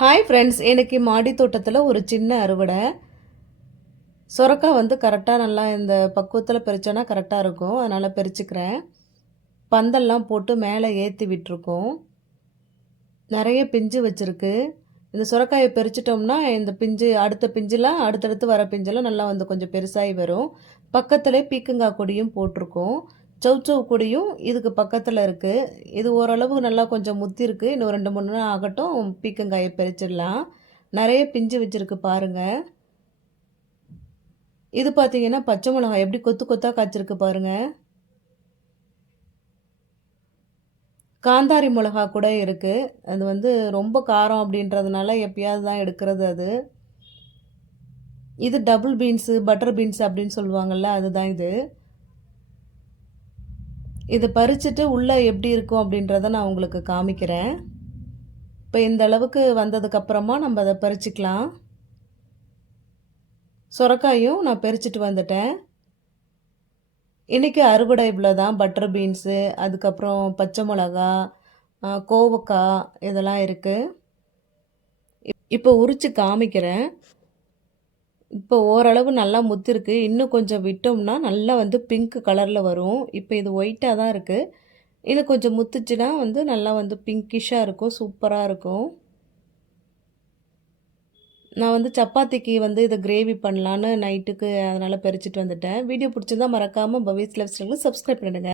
Hi friends, எனக்கு மாடி தோட்டத்தில் ஒரு சின்ன அறுவடை. சொரக்காய் கரெக்டாக நல்லா இந்த பக்குவத்தில் பறிச்சோன்னா கரெக்டாக இருக்கும். அதனால் பறிச்சுக்கிறேன். பந்தல்லாம் போட்டு மேலே ஏற்றி விட்டுருக்கோம். நிறைய பிஞ்சு வச்சுருக்கு. இந்த சுரக்காயை பறிச்சிட்டோம்னா இந்த பிஞ்சு அடுத்த பிஞ்சுலாம் அடுத்தடுத்து வர பிஞ்செல்லாம் நல்லா கொஞ்சம் பெருசாகி வரும். பக்கத்துலேயே பீக்கங்காய் கொடியும் போட்டிருக்கோம். சௌச்சௌ கொடியும் இதுக்கு பக்கத்தில் இருக்குது. இது ஓரளவு நல்லா கொஞ்சம் முத்திருக்கு. இன்னும் 2-3 நாள் ஆகட்டும், பீக்கங்காயை பறிச்சிடலாம். நிறைய பிஞ்சு வச்சுருக்கு பாருங்கள். இது பார்த்தீங்கன்னா பச்சை மிளகாய் எப்படி கொத்து கொத்தாக காய்ச்சிருக்கு பாருங்கள். காந்தாரி மிளகா கூட இருக்குது. அது ரொம்ப காரம் அப்படின்றதுனால எப்பயாவது தான் எடுக்கிறது அது. இது டபுள் பீன்ஸு, பட்டர் பீன்ஸ் அப்படின்னு சொல்லுவாங்கள்ல, அதுதான் இது. இதை பறிச்சுட்டு உள்ளே எப்படி இருக்கும் அப்படின்றத நான் உங்களுக்கு காமிக்கிறேன். இப்போ இந்த அளவுக்கு வந்ததுக்கப்புறமா நம்ம அதை பறிச்சுக்கலாம். சுரக்காயும் நான் பறிச்சுட்டு வந்துட்டேன். இன்றைக்கி அறுவடை இவ்வளோ தான். பட்டர் பீன்ஸு, அதுக்கப்புறம் பச்சை மிளகா, கோவக்காய் இதெல்லாம் இருக்குது. இப்போ உரித்து காமிக்கிறேன். இப்போ ஓரளவு நல்லா முத்திருக்கு. இன்னும் கொஞ்சம் விட்டோம்னா நல்லா பிங்க் கலரில் வரும். இப்போ இது ஒயிட்டாக தான் இருக்குது. இன்னும் கொஞ்சம் முத்துச்சுன்னா நல்லா பிங்கிஷாக இருக்கும். சூப்பராக இருக்கும். நான் சப்பாத்திக்கு இதை கிரேவி பண்ணலான்னு நைட்டுக்கு அதனால் பறிச்சுட்டு வந்துட்டேன். வீடியோ பிடிச்சிருந்தா மறக்காமல் பவிஸ் லைஃப் ஸ்டைலுக்கு சப்ஸ்கிரைப் பண்ணிடுங்க.